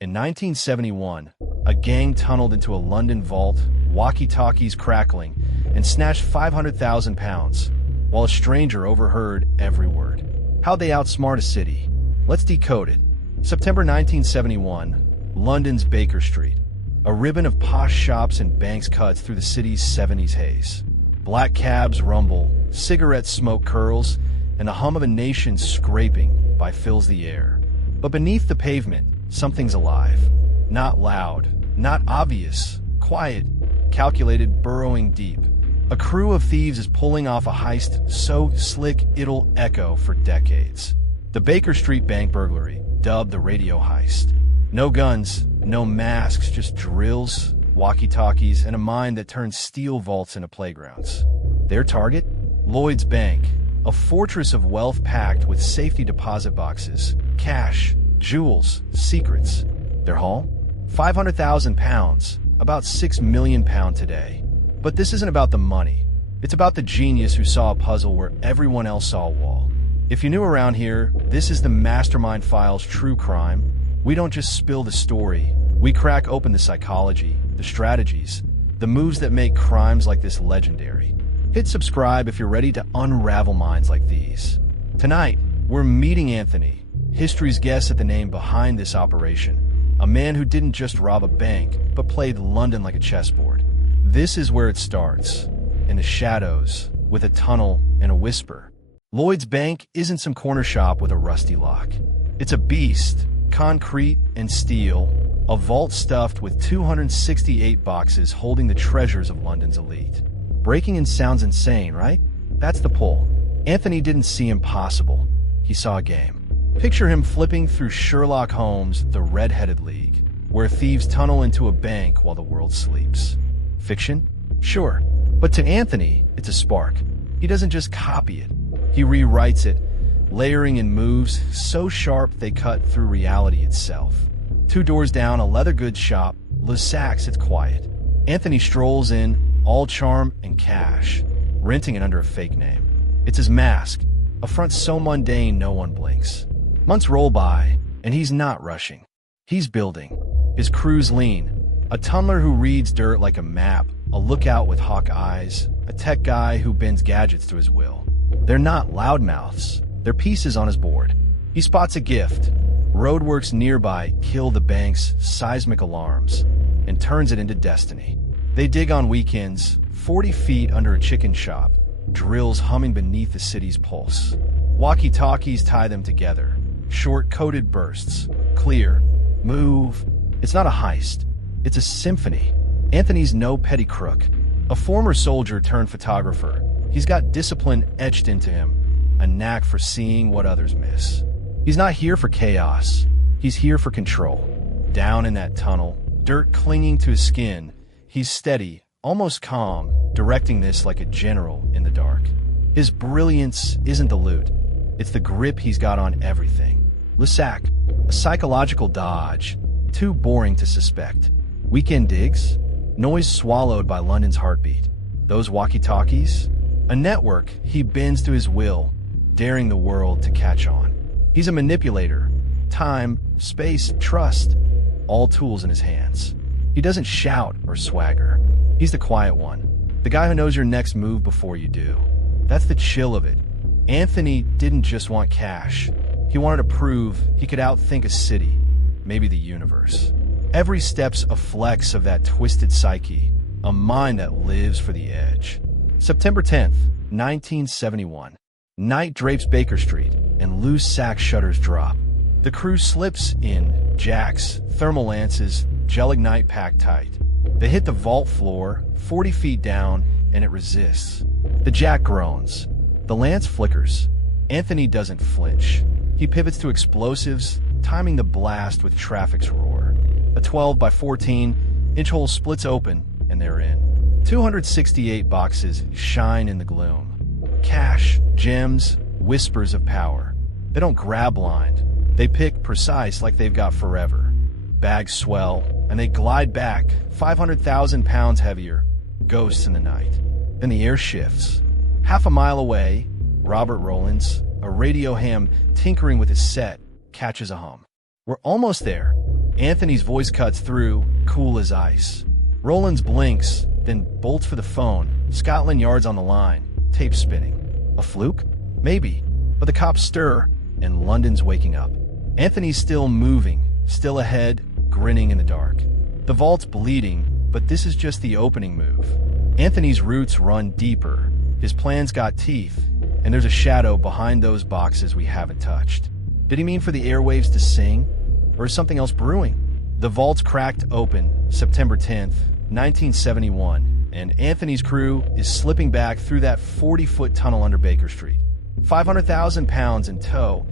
In 1971, a gang tunneled into a London vault, walkie-talkies crackling, and snatched £500,000, while a stranger overheard every word. How'd they outsmart a city? Let's decode it. September 1971, London's Baker Street. A ribbon of posh shops and banks cuts through the city's 70s haze. Black cabs rumble, cigarette smoke curls, and the hum of a nation scraping by fills the air. But beneath the pavement, something's alive. Not loud, not obvious, quiet, calculated, burrowing deep. A crew of thieves is pulling off a heist so slick it'll echo for decades. The Baker Street bank burglary, dubbed the radio heist. No guns, no masks, just drills, walkie-talkies, and a mind that turns steel vaults into playgrounds. Their target? Lloyd's Bank, a fortress of wealth packed with safety deposit boxes, cash, jewels, secrets. Their haul? £500,000, about £6 million today. But this isn't about the money. It's about the genius who saw a puzzle where everyone else saw a wall. If you're new around here, this is the Mastermind Files True Crime. We don't just spill the story. We crack open the psychology, the strategies, the moves that make crimes like this legendary. Hit subscribe if you're ready to unravel minds like these. Tonight, we're meeting Anthony, history's guess at the name behind this operation. A man who didn't just rob a bank, but played London like a chessboard. This is where it starts, in the shadows, with a tunnel and a whisper. Lloyd's Bank isn't some corner shop with a rusty lock. It's a beast, concrete and steel, a vault stuffed with 268 boxes holding the treasures of London's elite. Breaking in sounds insane, right? That's the pull. Anthony didn't see impossible. He saw a game. Picture him flipping through Sherlock Holmes' The Red-Headed League, where thieves tunnel into a bank while the world sleeps. Fiction? Sure. But to Anthony, it's a spark. He doesn't just copy it. He rewrites it, layering in moves so sharp they cut through reality itself. 2 doors down, a leather goods shop. Lesac's, it's quiet. Anthony strolls in, all charm and cash, renting it under a fake name. It's his mask, a front so mundane no one blinks. Months roll by, and he's not rushing. He's building. His crew's lean. A tunneler who reads dirt like a map, a lookout with hawk eyes, a tech guy who bends gadgets to his will. They're not loudmouths. They're pieces on his board. He spots a gift. Roadworks nearby kill the bank's seismic alarms and turns it into destiny. They dig on weekends, 40 feet under a chicken shop, drills humming beneath the city's pulse. Walkie-talkies tie them together. Short coded bursts. Clear. Move. It's not a heist. It's a symphony. Anthony's no petty crook. A former soldier turned photographer. He's got discipline etched into him, a knack for seeing what others miss. He's not here for chaos. He's here for control. Down in that tunnel, dirt clinging to his skin, he's steady, almost calm, directing this like a general in the dark. His brilliance isn't the loot. It's the grip he's got on everything. Lesac, a psychological dodge, too boring to suspect. Weekend digs, noise swallowed by London's heartbeat. Those walkie-talkies, a network he bends to his will, daring the world to catch on. He's a manipulator. Time, space, trust, all tools in his hands. He doesn't shout or swagger. He's the quiet one, the guy who knows your next move before you do. That's the chill of it. Anthony didn't just want cash. He wanted to prove he could outthink a city, maybe the universe. Every step's a flex of that twisted psyche, a mind that lives for the edge. September 10th, 1971. Night drapes Baker Street, and loose sack shutters drop. The crew slips in, jacks, thermal lances, gelignite packed tight. They hit the vault floor, 40 feet down, and it resists. The jack groans. The lance flickers. Anthony doesn't flinch. He pivots to explosives, timing the blast with traffic's roar. A 12 by 14-inch hole splits open, and they're in. 268 boxes shine in the gloom. Cash, gems, whispers of power. They don't grab blind. They pick precise like they've got forever. Bags swell, and they glide back, 500,000 pounds heavier, ghosts in the night. Then the air shifts. Half a mile away, Robert Rowlands, a radio ham tinkering with his set, catches a hum. We're almost there. Anthony's voice cuts through, cool as ice. Rollins blinks, then bolts for the phone. Scotland Yard's on the line, tape spinning. A fluke? Maybe. But the cops stir, and London's waking up. Anthony's still moving, still ahead, grinning in the dark. The vault's bleeding, but this is just the opening move. Anthony's roots run deeper. His plan's got teeth, and there's a shadow behind those boxes we haven't touched. Did he mean for the airwaves to sing? Or is something else brewing? The vault's cracked open, September 10th, 1971, and Anthony's crew is slipping back through that 40-foot tunnel under Baker Street. 500,000 pounds in tow,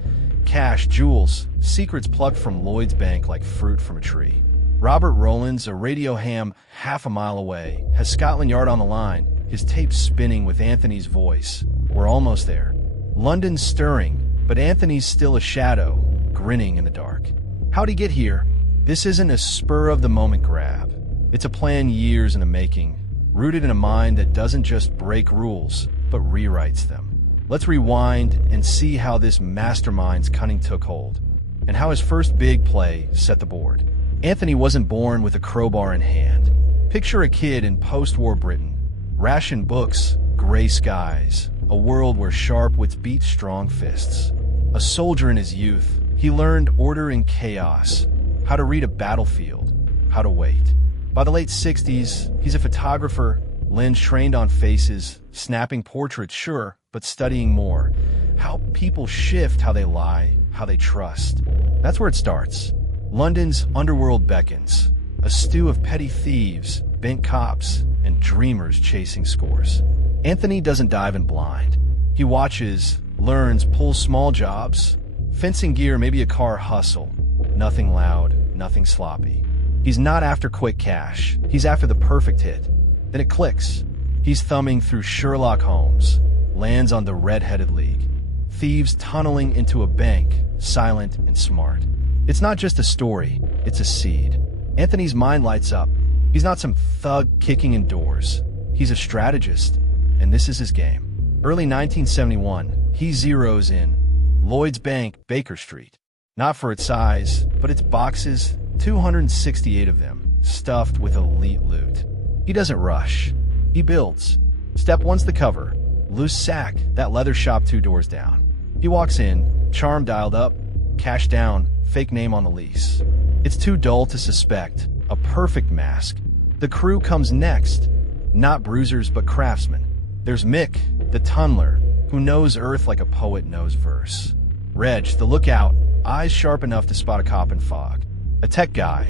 cash, jewels, secrets plucked from Lloyd's Bank like fruit from a tree. Robert Rollins, a radio ham half a mile away, has Scotland Yard on the line, his tape spinning with Anthony's voice. We're almost there. London's stirring, but Anthony's still a shadow, grinning in the dark. How'd he get here? This isn't a spur-of-the-moment grab. It's a plan years in the making, rooted in a mind that doesn't just break rules, but rewrites them. Let's rewind and see how this mastermind's cunning took hold, and how his first big play set the board. Anthony wasn't born with a crowbar in hand. Picture a kid in post-war Britain. Rationed books, gray skies, a world where sharp wits beat strong fists. A soldier in his youth, he learned order in chaos, how to read a battlefield, how to wait. By the late 60s, he's a photographer, lens trained on faces, snapping portraits, sure, but studying more. How people shift, how they lie, how they trust. That's where it starts. London's underworld beckons, a stew of petty thieves, bent cops, and dreamers chasing scores. Anthony doesn't dive in blind. He watches, learns, pulls small jobs, fencing gear, maybe a car hustle. Nothing loud, nothing sloppy. He's not after quick cash. He's after the perfect hit. Then it clicks. He's thumbing through Sherlock Holmes, lands on the Red-Headed League. Thieves tunneling into a bank, silent and smart. It's not just a story, it's a seed. Anthony's mind lights up. He's not some thug kicking in doors. He's a strategist, and this is his game. Early 1971, he zeroes in Lloyd's Bank, Baker Street. Not for its size, but its boxes, 268 of them, stuffed with elite loot. He doesn't rush. He builds. Step one's the cover. Loose sack, that leather shop 2 doors down. He walks in, charm dialed up, cash down, fake name on the lease. It's too dull to suspect. A perfect mask. The crew comes next. Not bruisers, but craftsmen. There's Mick, the tunneler, who knows earth like a poet knows verse. Reg, the lookout, eyes sharp enough to spot a cop in fog. A tech guy,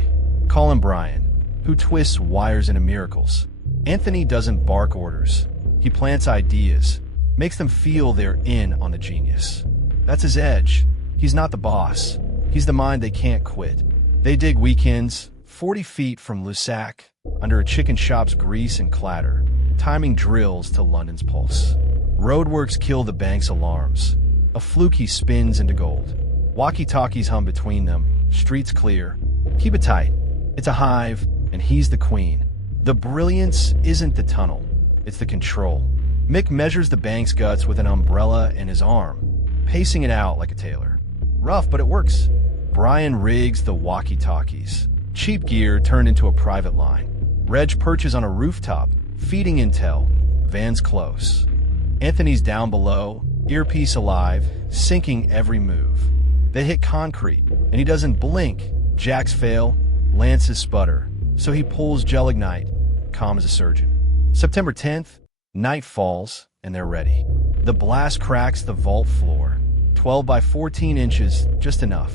call him Brian, who twists wires into miracles. Anthony doesn't bark orders. He plants ideas, makes them feel they're in on the genius. That's his edge. He's not the boss. He's the mind they can't quit. They dig weekends, 40 feet from Lussac, under a chicken shop's grease and clatter, timing drills to London's pulse. Roadworks kill the bank's alarms. A fluke he spins into gold. Walkie-talkies hum between them, streets clear. Keep it tight. It's a hive, and he's the queen. The brilliance isn't the tunnel, it's the control. Mick measures the bank's guts with an umbrella in his arm, pacing it out like a tailor. Rough, but it works. Brian rigs the walkie-talkies. Cheap gear turned into a private line. Reg perches on a rooftop, feeding intel. Van's close. Anthony's down below, earpiece alive, syncing every move. They hit concrete, and he doesn't blink. Jacks fail, lances sputter, so he pulls gelignite, calm as a surgeon. September 10th, night falls, and they're ready. The blast cracks the vault floor. 12 by 14 inches, just enough.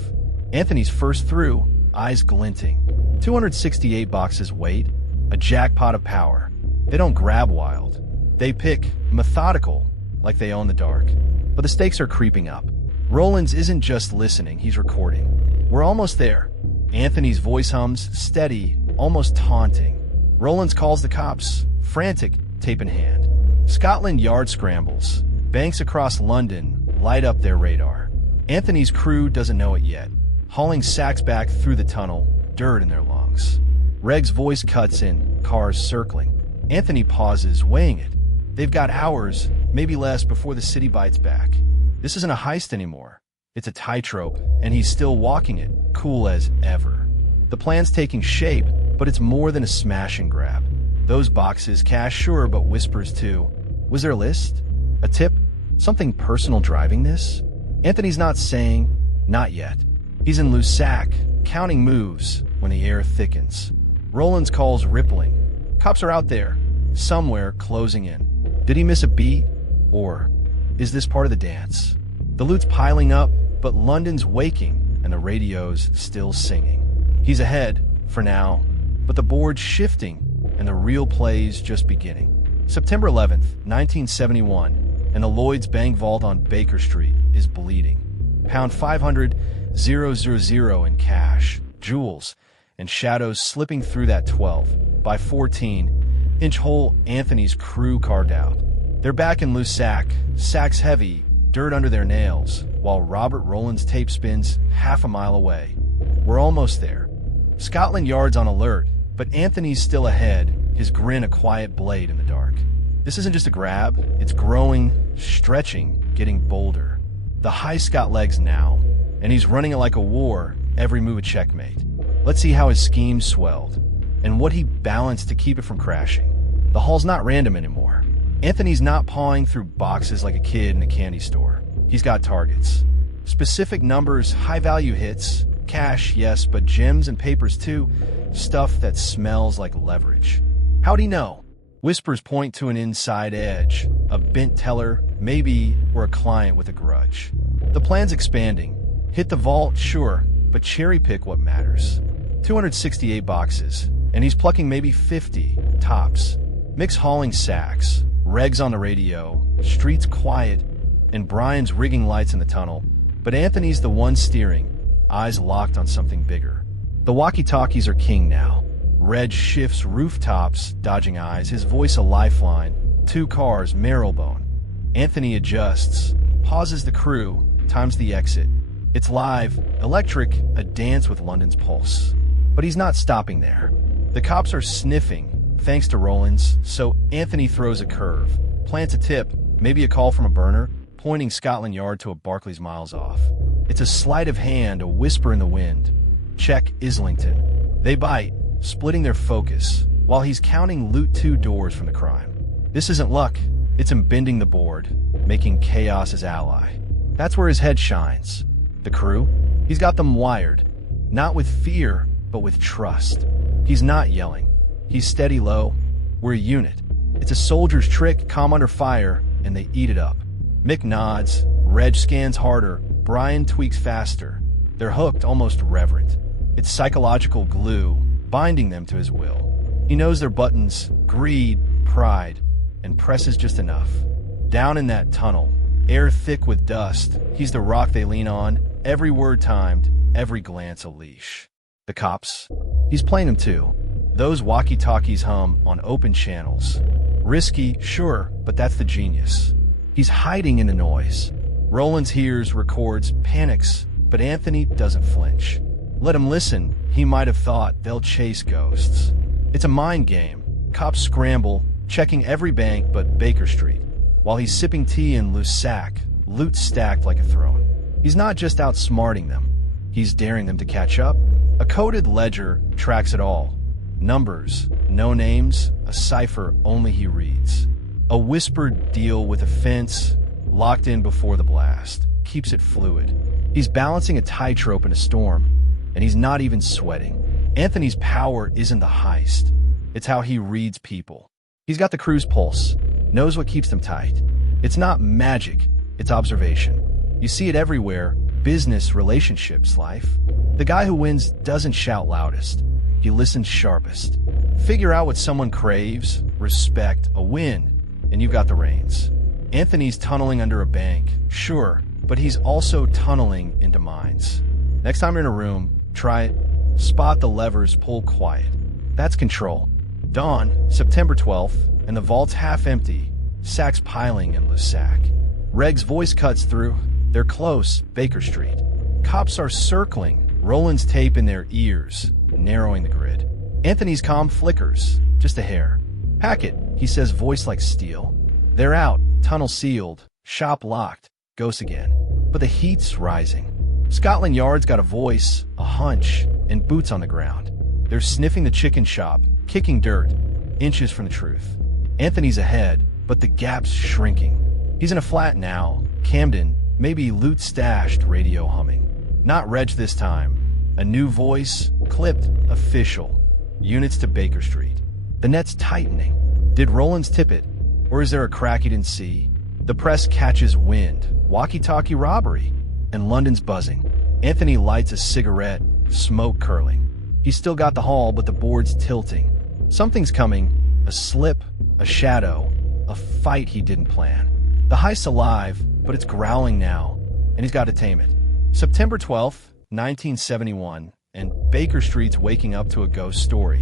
Anthony's first through, eyes glinting. 268 boxes weight, a jackpot of power. They don't grab wild. They pick methodical, like they own the dark. But the stakes are creeping up. Rollins isn't just listening, he's recording. We're almost there. Anthony's voice hums, steady, almost taunting. Rollins calls the cops, frantic, tape in hand. Scotland Yard scrambles. Banks across London light up their radar. Anthony's crew doesn't know it yet, hauling sacks back through the tunnel, dirt in their lungs. Reg's voice cuts in, cars circling. Anthony pauses, weighing it. They've got hours, maybe less, before the city bites back. This isn't a heist anymore. It's a tightrope, and he's still walking it, cool as ever. The plan's taking shape, but it's more than a smash and grab. Those boxes, cash sure, but whispers too. Was there a list? A tip? Something personal driving this? Anthony's not saying, not yet. He's in loose sack, counting moves when the air thickens. Roland's calls rippling. Cops are out there, somewhere closing in. Did he miss a beat? Or is this part of the dance? The loot's piling up, but London's waking and the radio's still singing. He's ahead, for now, but the board's shifting and the real play's just beginning. September 11th, 1971, and the Lloyd's Bank vault on Baker Street is bleeding. Pound 500,000 in cash, jewels, and shadows slipping through that 12 by 14-inch hole Anthony's crew carved out. They're back in loose sack, sacks heavy, dirt under their nails, while Robert Rowland's tape spins half a mile away. We're almost there. Scotland Yard's on alert, but Anthony's still ahead, his grin a quiet blade in the dark. This isn't just a grab, it's growing, stretching, getting bolder. The heist got legs now, and he's running it like a war, every move a checkmate. Let's see how his scheme swelled, and what he balanced to keep it from crashing. The haul's not random anymore. Anthony's not pawing through boxes like a kid in a candy store. He's got targets. Specific numbers, high-value hits, cash, yes, but gems and papers too, stuff that smells like leverage. How'd he know? Whispers point to an inside edge, a bent teller, maybe, or a client with a grudge. The plan's expanding. Hit the vault, sure, but cherry-pick what matters. 268 boxes, and he's plucking maybe 50, tops. Mix hauling sacks, regs on the radio, streets quiet, and Brian's rigging lights in the tunnel, but Anthony's the one steering, eyes locked on something bigger. The walkie-talkies are king now. Reg shifts rooftops, dodging eyes, his voice a lifeline. 2 cars, marrowbone. Anthony adjusts, pauses the crew, times the exit. It's live, electric, a dance with London's pulse. But he's not stopping there. The cops are sniffing, thanks to Rollins, so Anthony throws a curve, plants a tip, maybe a call from a burner, pointing Scotland Yard to a Barclays miles off. It's a sleight of hand, a whisper in the wind. Check Islington. They bite, splitting their focus, while he's counting loot 2 doors from the crime. This isn't luck, it's him bending the board, making chaos his ally. That's where his head shines. The crew? He's got them wired, not with fear, but with trust. He's not yelling. He's steady low. We're a unit. It's a soldier's trick, calm under fire, and they eat it up. Mick nods, Reg scans harder, Brian tweaks faster. They're hooked, almost reverent. It's psychological glue, binding them to his will. He knows their buttons, greed, pride, and presses just enough. Down in that tunnel, air thick with dust, he's the rock they lean on, every word timed, every glance a leash. The cops? He's playing them too. Those walkie-talkies hum on open channels. Risky, sure, but that's the genius. He's hiding in the noise. Rollins hears, records, panics, but Anthony doesn't flinch. Let him listen, he might have thought they'll chase ghosts. It's a mind game. Cops scramble, checking every bank but Baker Street, while he's sipping tea in loose sack, loot stacked like a throne. He's not just outsmarting them, he's daring them to catch up. A coded ledger tracks it all. Numbers, no names, a cipher only he reads. A whispered deal with a fence, locked in before the blast, keeps it fluid. He's balancing a tightrope in a storm, and he's not even sweating. Anthony's power isn't the heist. It's how he reads people. He's got the crew's pulse, knows what keeps them tight. It's not magic, it's observation. You see it everywhere, business, relationships, life. The guy who wins doesn't shout loudest. He listens sharpest. Figure out what someone craves, respect, a win, and you've got the reins. Anthony's tunneling under a bank, sure, but he's also tunneling into minds. Next time you're in a room, try it. Spot the levers, pull quiet. That's control. Dawn, September 12th, and the vault's half empty, sacks piling in loose sack. Reg's voice cuts through. They're close, Baker Street. Cops are circling, Roland's tape in their ears, narrowing the grid. Anthony's calm flickers, just a hair. Pack it, he says, voice like steel. They're out, tunnel sealed, shop locked, ghosts again. But the heat's rising. Scotland Yard's got a voice, a hunch, and boots on the ground. They're sniffing the chicken shop, kicking dirt, inches from the truth. Anthony's ahead, but the gap's shrinking. He's in a flat now, Camden, maybe loot stashed, radio humming. Not Reg this time. A new voice, clipped, official. Units to Baker Street. The net's tightening. Did Rollins tip it? Or is there a crack he didn't see? The press catches wind. Walkie-talkie robbery. And London's buzzing. Anthony lights a cigarette, smoke curling. He's still got the haul, but the board's tilting. Something's coming. A slip, a shadow, a fight he didn't plan. The heist's alive, but it's growling now, and he's got to tame it. September 12th, 1971, and Baker Street's waking up to a ghost story.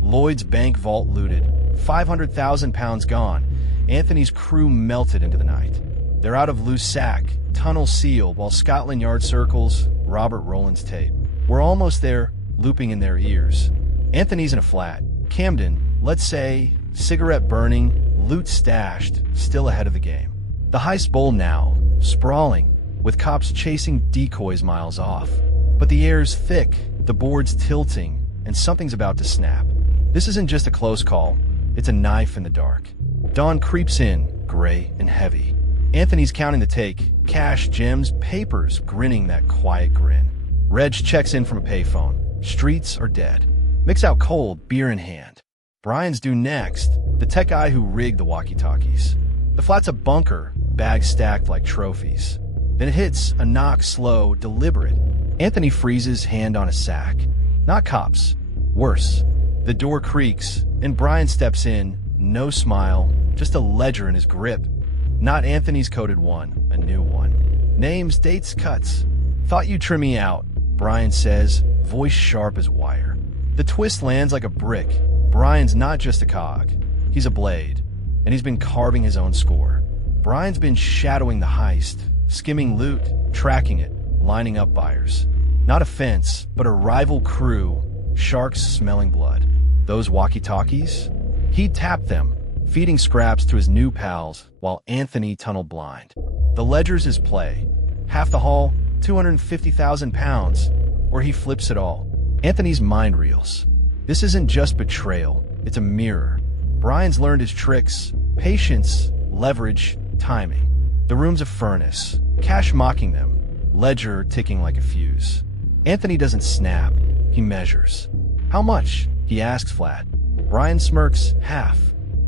Lloyd's bank vault looted, 500,000 pounds gone. Anthony's crew melted into the night. They're out of loose sack, tunnel sealed, while Scotland Yard circles Robert Rowland's tape. We're almost there, looping in their ears. Anthony's in a flat. Camden, let's say, cigarette burning, loot stashed, still ahead of the game. The heist bowl now, sprawling, with cops chasing decoys miles off. But the air's thick, the board's tilting, and something's about to snap. This isn't just a close call, it's a knife in the dark. Dawn creeps in, gray and heavy. Anthony's counting the take, cash, gems, papers, grinning that quiet grin. Reg checks in from a payphone. Streets are dead. Mix out cold, beer in hand. Brian's due next, the tech guy who rigged the walkie-talkies. The flat's a bunker, bags stacked like trophies. Then it hits, a knock, slow, deliberate. Anthony freezes, hand on a sack. Not cops. Worse. The door creaks, and Brian steps in, no smile, just a ledger in his grip. Not Anthony's coded one, a new one. Names, dates, cuts. Thought you'd trim me out, Brian says, voice sharp as wire. The twist lands like a brick. Brian's not just a cog. He's a blade, and he's been carving his own score. Brian's been shadowing the heist, skimming loot, tracking it, lining up buyers. Not a fence, but a rival crew, sharks smelling blood. Those walkie-talkies? He'd tapped them, feeding scraps to his new pals while Anthony tunneled blind. The ledger's his play. Half the haul, 250,000 pounds, or he flips it all. Anthony's mind reels. This isn't just betrayal, it's a mirror. Brian's learned his tricks, patience, leverage, timing. The room's a furnace, cash mocking them, ledger ticking like a fuse. Anthony doesn't snap, he measures. How much? He asks flat. Brian smirks, half,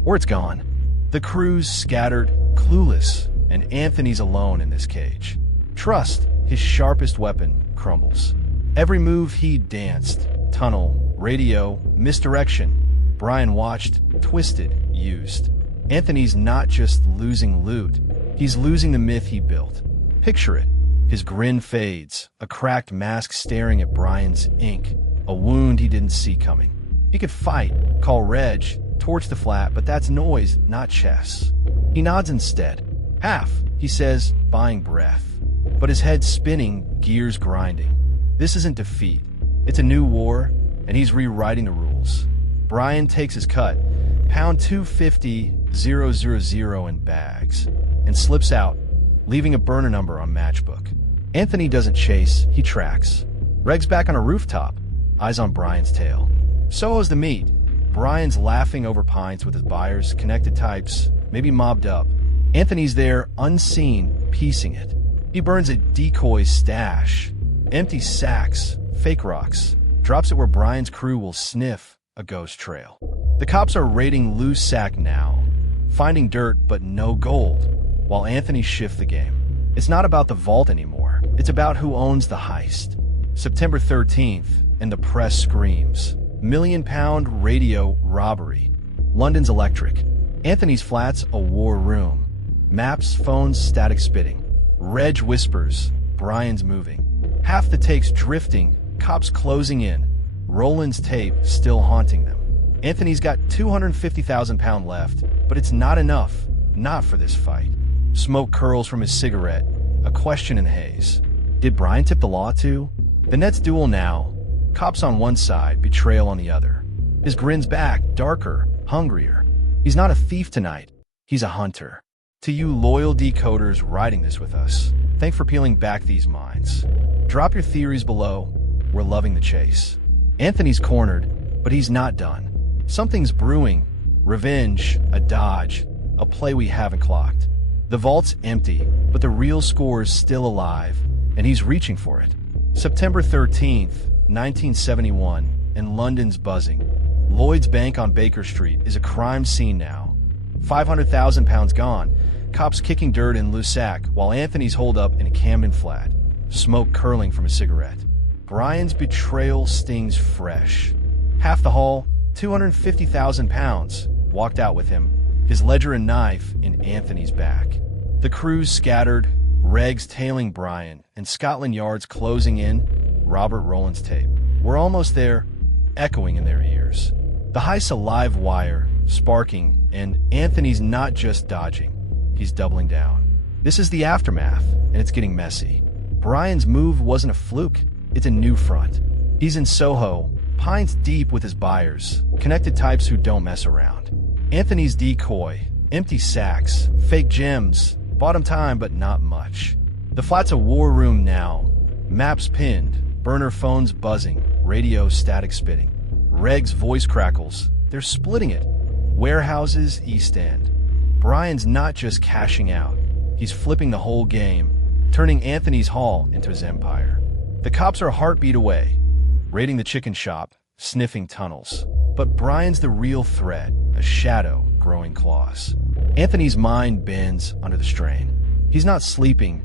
or it's gone. The crew's scattered, clueless, and Anthony's alone in this cage. Trust, his sharpest weapon, crumbles. Every move he danced, tunnel, radio, misdirection. Brian watched, twisted, used. Anthony's not just losing loot, he's losing the myth he built. Picture it. His grin fades, a cracked mask staring at Brian's ink, a wound he didn't see coming. He could fight, call Reg, torch the flat, but that's noise, not chess. He nods instead. Half, he says, buying breath. But his head's spinning, gears grinding. This isn't defeat. It's a new war, and he's rewriting the rules. Brian takes his cut, pound 250,000 in bags, and slips out, leaving a burner number on matchbook. Anthony doesn't chase, he tracks. Reg's back on a rooftop, eyes on Brian's tail. So is the meat. Brian's laughing over pints with his buyers, connected types, maybe mobbed up. Anthony's there, unseen, piecing it. He burns a decoy stash, empty sacks, fake rocks, drops it where Brian's crew will sniff a ghost trail. The cops are raiding loose sack now, finding dirt but no gold, while Anthony shifts the game. It's not about the vault anymore. It's about who owns the heist. September 13th, and the press screams. £1 million radio robbery. London's electric. Anthony's flat's a war room. Maps, phones, static spitting. Reg whispers. Brian's moving. Half the take's drifting. Cops closing in. Roland's tape still haunting them. Anthony's got 250,000 pounds left, but it's not enough. Not for this fight. Smoke curls from his cigarette. A question in the haze. Did Brian tip the law too? The net's duel now. Cops on one side, betrayal on the other. His grin's back, darker, hungrier. He's not a thief tonight. He's a hunter. To you loyal decoders writing this with us, thanks for peeling back these minds. Drop your theories below. We're loving the chase. Anthony's cornered, but he's not done. Something's brewing. Revenge, a dodge, a play we haven't clocked. The vault's empty, but the real score's still alive, and he's reaching for it. September 13th, 1971, and London's buzzing. Lloyd's Bank on Baker Street is a crime scene now. 500,000 pounds gone, cops kicking dirt in Lussac, while Anthony's holed up in a Camden flat, smoke curling from a cigarette. Brian's betrayal stings fresh. Half the haul, 250,000 pounds, walked out with him, his ledger and knife in Anthony's back. The crew's scattered, Regs tailing Brian, and Scotland Yard's closing in, Robert Rowland's tape. We're almost there, echoing in their ears. The heist's a live wire, sparking, and Anthony's not just dodging, he's doubling down. This is the aftermath, and it's getting messy. Brian's move wasn't a fluke, it's a new front. He's in Soho, pines deep with his buyers, connected types who don't mess around. Anthony's decoy, empty sacks, fake gems, bought him time but not much. The flat's a war room now, maps pinned, burner phones buzzing, radio static spitting. Reg's voice crackles, they're splitting it. Warehouses, East End. Brian's not just cashing out, he's flipping the whole game, turning Anthony's haul into his empire. The cops are a heartbeat away, raiding the chicken shop, sniffing tunnels. But Brian's the real threat, a shadow growing claws. Anthony's mind bends under the strain. He's not sleeping,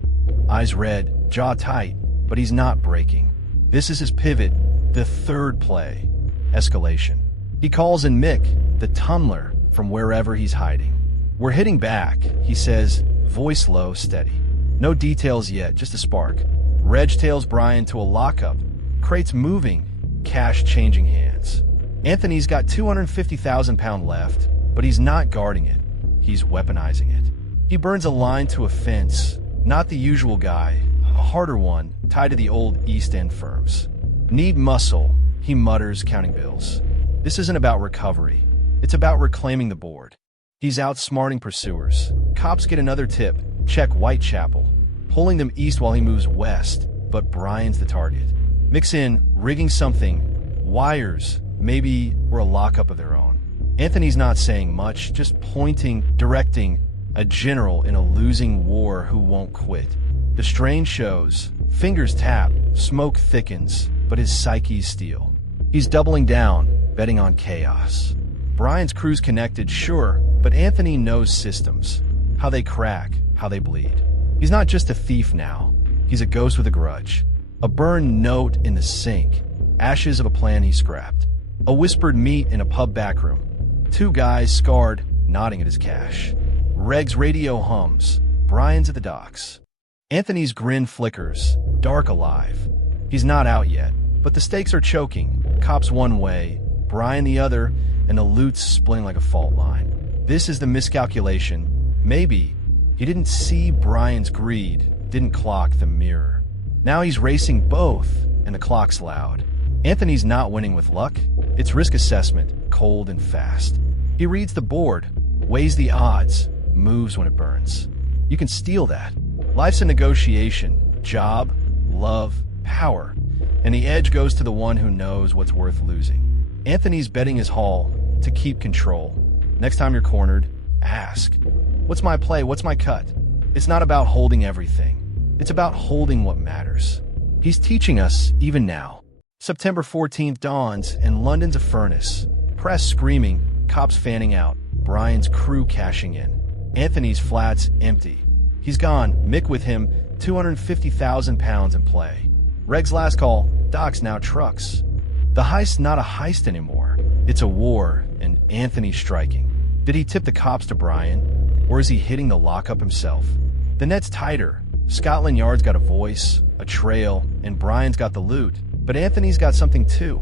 eyes red, jaw tight, but he's not breaking. This is his pivot, the third play, escalation. He calls in Mick, the tunneler, from wherever he's hiding. We're hitting back, he says, voice low, steady. No details yet, just a spark. Reg tails Brian to a lockup, crates moving, cash changing hands. Anthony's got 250,000 pounds left, but he's not guarding it. He's weaponizing it. He burns a line to a fence, not the usual guy, a harder one, tied to the old East End firms. Need muscle, he mutters, counting bills. This isn't about recovery. It's about reclaiming the board. He's outsmarting pursuers. Cops get another tip, check Whitechapel, pulling them east while he moves west, but Brian's the target. Mix in rigging something, wires, maybe, or a lockup of their own. Anthony's not saying much, just pointing, directing, a general in a losing war who won't quit. The strain shows, fingers tap, smoke thickens, but his psyche's steel. He's doubling down, betting on chaos. Brian's crew's connected, sure, but Anthony knows systems, how they crack, how they bleed. He's not just a thief now, he's a ghost with a grudge. A burned note in the sink, ashes of a plan he scrapped. A whispered meet in a pub backroom. Two guys, scarred, nodding at his cash. Reg's radio hums, Brian's at the docks. Anthony's grin flickers, dark alive. He's not out yet, but the stakes are choking. Cops one way, Brian the other, and the loot's splitting like a fault line. This is the miscalculation. Maybe he didn't see Brian's greed, didn't clock the mirror. Now he's racing both, and the clock's loud. Anthony's not winning with luck. It's risk assessment, cold and fast. He reads the board, weighs the odds, moves when it burns. You can steal that. Life's a negotiation, job, love, power, and the edge goes to the one who knows what's worth losing. Anthony's betting his haul to keep control. Next time you're cornered, ask, what's my play, what's my cut? It's not about holding everything. It's about holding what matters. He's teaching us, even now. September 14th dawns, and London's a furnace. Press screaming, cops fanning out, Brian's crew cashing in. Anthony's flat's empty. He's gone, Mick with him, 250,000 pounds in play. Reg's last call, docks now trucks. The heist's not a heist anymore. It's a war, and Anthony's striking. Did he tip the cops to Brian, or is he hitting the lockup himself? The net's tighter. Scotland Yard's got a voice, a trail, and Brian's got the loot. But Anthony's got something too,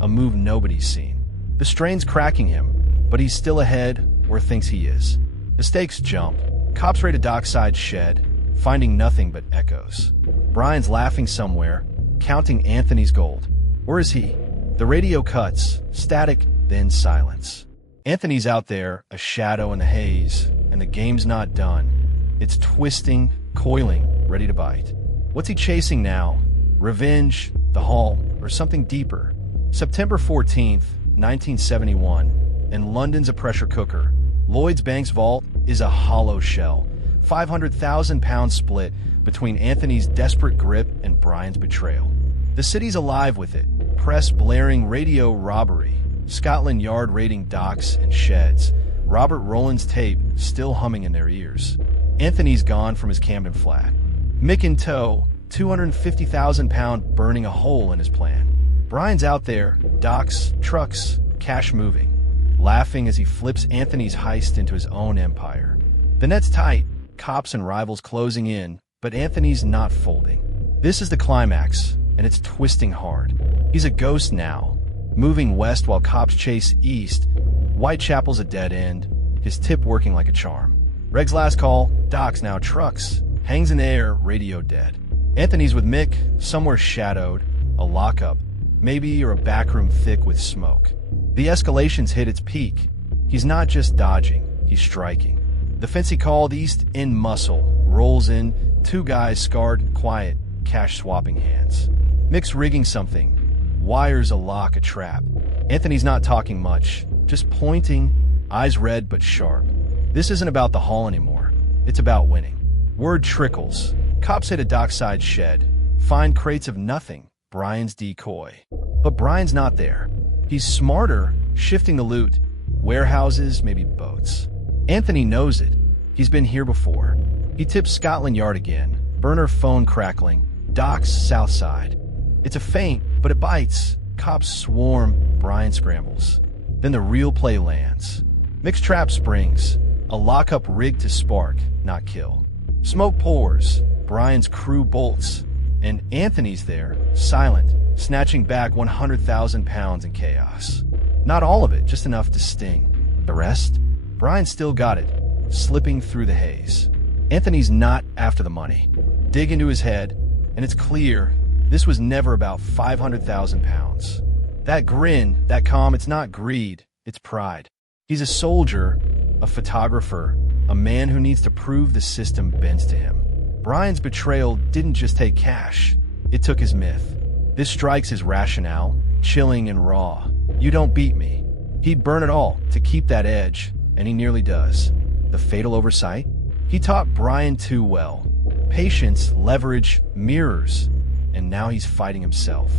a move nobody's seen. The strain's cracking him, but he's still ahead, or thinks he is. The stakes jump. Cops raid a dockside shed, finding nothing but echoes. Brian's laughing somewhere, counting Anthony's gold. Or is he? The radio cuts, static, then silence. Anthony's out there, a shadow in the haze, and the game's not done. It's twisting, coiling, ready to bite. What's he chasing now? Revenge, the haul, or something deeper? September 14th, 1971. In London's a pressure cooker. Lloyd's Bank's vault is a hollow shell. 500,000 pounds split between Anthony's desperate grip and Brian's betrayal. The city's alive with it. Press blaring radio robbery. Scotland Yard raiding docks and sheds. Robert Rowland's tape still humming in their ears. Anthony's gone from his Camden flat. Mick in tow, 250,000 pound burning a hole in his plan. Brian's out there, docks, trucks, cash moving, laughing as he flips Anthony's heist into his own empire. The net's tight, cops and rivals closing in, but Anthony's not folding. This is the climax, and it's twisting hard. He's a ghost now, moving west while cops chase east. Whitechapel's a dead end, his tip working like a charm. Reg's last call, docks now trucks, hangs in the air, radio dead. Anthony's with Mick, somewhere shadowed, a lockup, maybe, or a backroom thick with smoke. The escalation's hit its peak. He's not just dodging, he's striking. The fence he called East End Muscle rolls in, two guys scarred, quiet, cash-swapping hands. Mick's rigging something, wires a lock, a trap. Anthony's not talking much, just pointing, eyes red but sharp. This isn't about the haul anymore. It's about winning. Word trickles. Cops hit a dockside shed, find crates of nothing, Brian's decoy. But Brian's not there. He's smarter, shifting the loot. Warehouses, maybe boats. Anthony knows it. He's been here before. He tips Scotland Yard again, burner phone crackling, docks south side. It's a feint, but it bites. Cops swarm, Brian scrambles. Then the real play lands. Mick's trap springs, a lockup rigged to spark, not kill. Smoke pours, Brian's crew bolts, and Anthony's there, silent, snatching back 100,000 pounds in chaos. Not all of it, just enough to sting. The rest? Brian still got it, slipping through the haze. Anthony's not after the money. Dig into his head, and it's clear this was never about 500,000 pounds. That grin, that calm, it's not greed, it's pride. He's a soldier, a photographer, a man who needs to prove the system bends to him. Brian's betrayal didn't just take cash, it took his myth. This strikes his rationale, chilling and raw. You don't beat me. He'd burn it all to keep that edge, and he nearly does. The fatal oversight? He taught Brian too well. Patience, leverage, mirrors, and now he's fighting himself.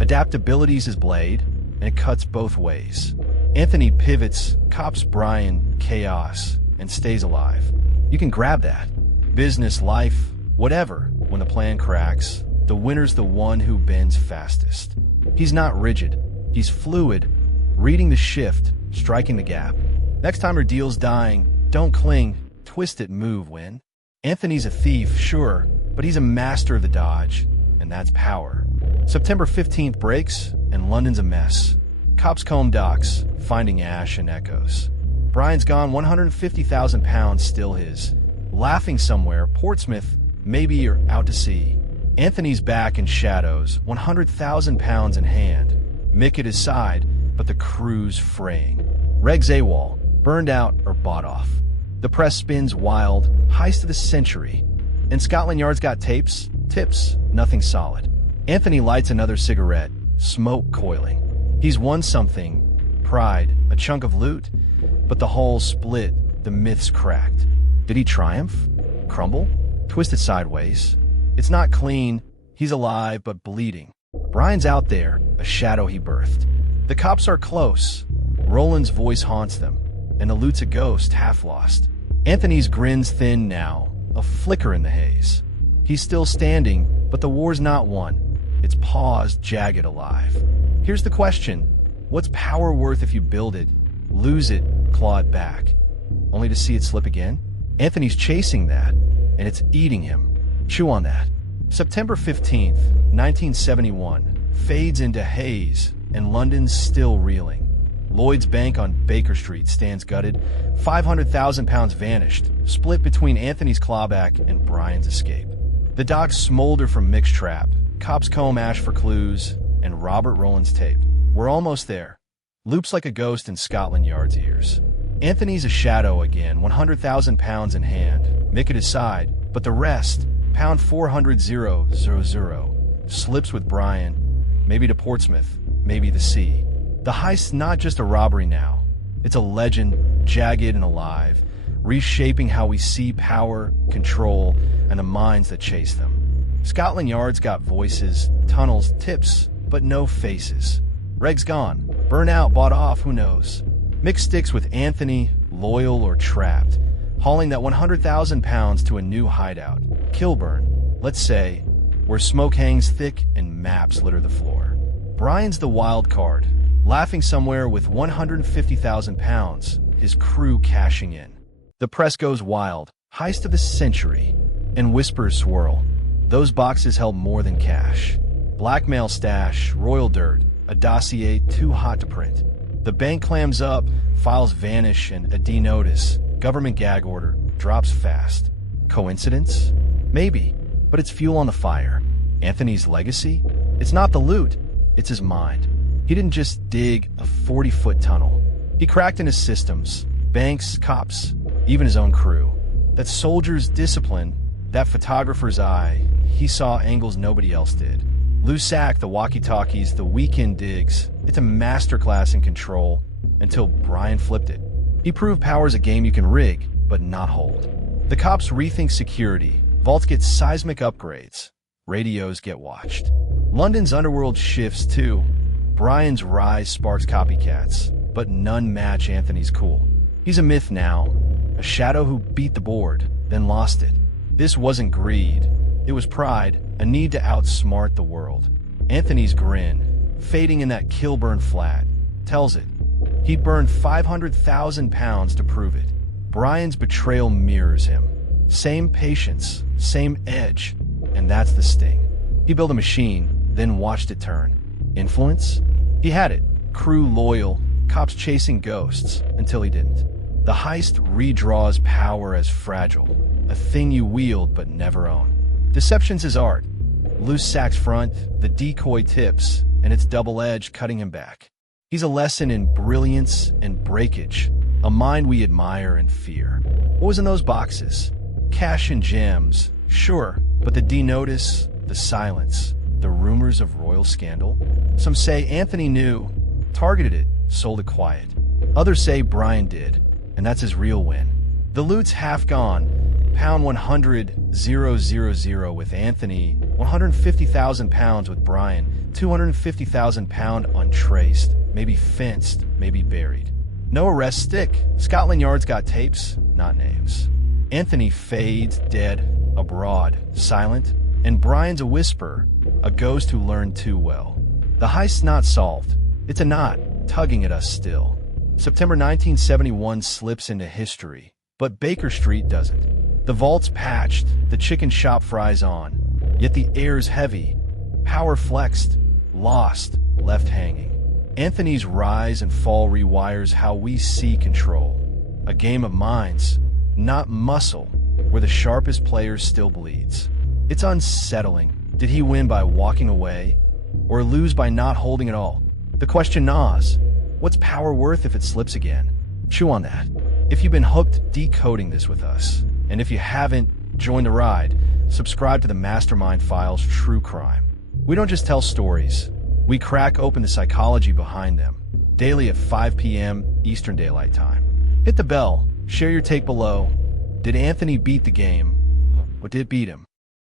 Adaptability's his blade, and it cuts both ways. Anthony pivots, cops Brian, chaos, and stays alive. You can grab that. Business, life, whatever. When the plan cracks, the winner's the one who bends fastest. He's not rigid. He's fluid, reading the shift, striking the gap. Next time her deal's dying, don't cling, twist it, move, win. Anthony's a thief, sure, but he's a master of the dodge, and that's power. September 15th breaks, and London's a mess. Cops comb docks, finding ash and echoes. Brian's gone, 150,000 pounds still his. Laughing somewhere, Portsmouth, maybe, or out to sea. Anthony's back in shadows, 100,000 pounds in hand. Mick at his side, but the crew's fraying. Reg's AWOL, burned out or bought off. The press spins wild, heist of the century. And Scotland Yard's got tapes, tips, nothing solid. Anthony lights another cigarette, smoke coiling. He's won something, pride, a chunk of loot, but the hull's split, the myth's cracked. Did he triumph? Crumble? Twisted sideways? It's not clean, he's alive but bleeding. Brian's out there, a shadow he birthed. The cops are close. Rowland's voice haunts them, and the loot's a ghost, half lost. Anthony's grin's thin now, a flicker in the haze. He's still standing, but the war's not won. It's paused, jagged, alive. Here's the question. What's power worth if you build it, lose it, claw it back, only to see it slip again? Anthony's chasing that, and it's eating him. Chew on that. September 15th, 1971, fades into haze, and London's still reeling. Lloyd's Bank on Baker Street stands gutted. 500,000 pounds vanished, split between Anthony's clawback and Brian's escape. The docks smolder from Mick's trap. Cops comb ash for clues, and Robert Rowland's tape. We're almost there. Loops like a ghost in Scotland Yard's ears. Anthony's a shadow again, 100,000 pounds in hand. Mick at his side, but the rest, pound 400,000, slips with Brian, maybe to Portsmouth, maybe the sea. The heist's not just a robbery now. It's a legend, jagged and alive, reshaping how we see power, control, and the minds that chase them. Scotland Yard's got voices, tunnels, tips, but no faces. Reg's gone. Burnout, bought off, who knows? Mick sticks with Anthony, loyal or trapped, hauling that 100,000 pounds to a new hideout, Kilburn, let's say, where smoke hangs thick and maps litter the floor. Brian's the wild card, laughing somewhere with 150,000 pounds, his crew cashing in. The press goes wild, heist of the century, and whispers swirl. Those boxes held more than cash. Blackmail stash, royal dirt, a dossier too hot to print. The bank clams up, files vanish, and a D-notice, government gag order, drops fast. Coincidence? Maybe, but it's fuel on the fire. Anthony's legacy? It's not the loot, it's his mind. He didn't just dig a 40-foot tunnel. He cracked in his systems, banks, cops, even his own crew. That soldier's discipline, that photographer's eye, he saw angles nobody else did. Lusac, the walkie-talkies, the weekend digs, it's a masterclass in control until Brian flipped it. He proved power's a game you can rig, but not hold. The cops rethink security, vaults get seismic upgrades, radios get watched. London's underworld shifts too. Brian's rise sparks copycats, but none match Anthony's cool. He's a myth now, a shadow who beat the board, then lost it. This wasn't greed, it was pride, a need to outsmart the world. Anthony's grin, fading in that Kilburn flat, tells it. He'd burned 500,000 pounds to prove it. Brian's betrayal mirrors him. Same patience, same edge, and that's the sting. He built a machine, then watched it turn. Influence? He had it. Crew loyal, cops chasing ghosts, until he didn't. The heist redraws power as fragile, a thing you wield but never own. Deception's his art. Loose sacks front, the decoy tips, and it's double-edged, cutting him back. He's a lesson in brilliance and breakage, a mind we admire and fear. What was in those boxes? Cash and gems, sure, but the D-notice, the silence, the rumors of royal scandal? Some say Anthony knew, targeted it, sold it quiet. Others say Brian did, and that's his real win. The loot's half gone, pound 100,000 with Anthony, 150,000 pounds with Brian, 250,000 pound untraced, maybe fenced, maybe buried. No arrests stick. Scotland Yard's got tapes, not names. Anthony fades, dead, abroad, silent, and Brian's a whisper, a ghost who learned too well. The heist's not solved. It's a knot, tugging at us still. September 1971 slips into history, but Baker Street doesn't. The vault's patched, the chicken shop fries on, yet the air's heavy, power flexed, lost, left hanging. Anthony's rise and fall rewires how we see control. A game of minds, not muscle, where the sharpest player still bleeds. It's unsettling. Did he win by walking away, or lose by not holding it all? The question gnaws. What's power worth if it slips again? Chew on that. If you've been hooked decoding this with us, and if you haven't, join the ride. Subscribe to the Mastermind Files True Crime. We don't just tell stories. We crack open the psychology behind them. Daily at 5 p.m. Eastern Daylight Time. Hit the bell. Share your take below. Did Anthony beat the game? Or did it beat him?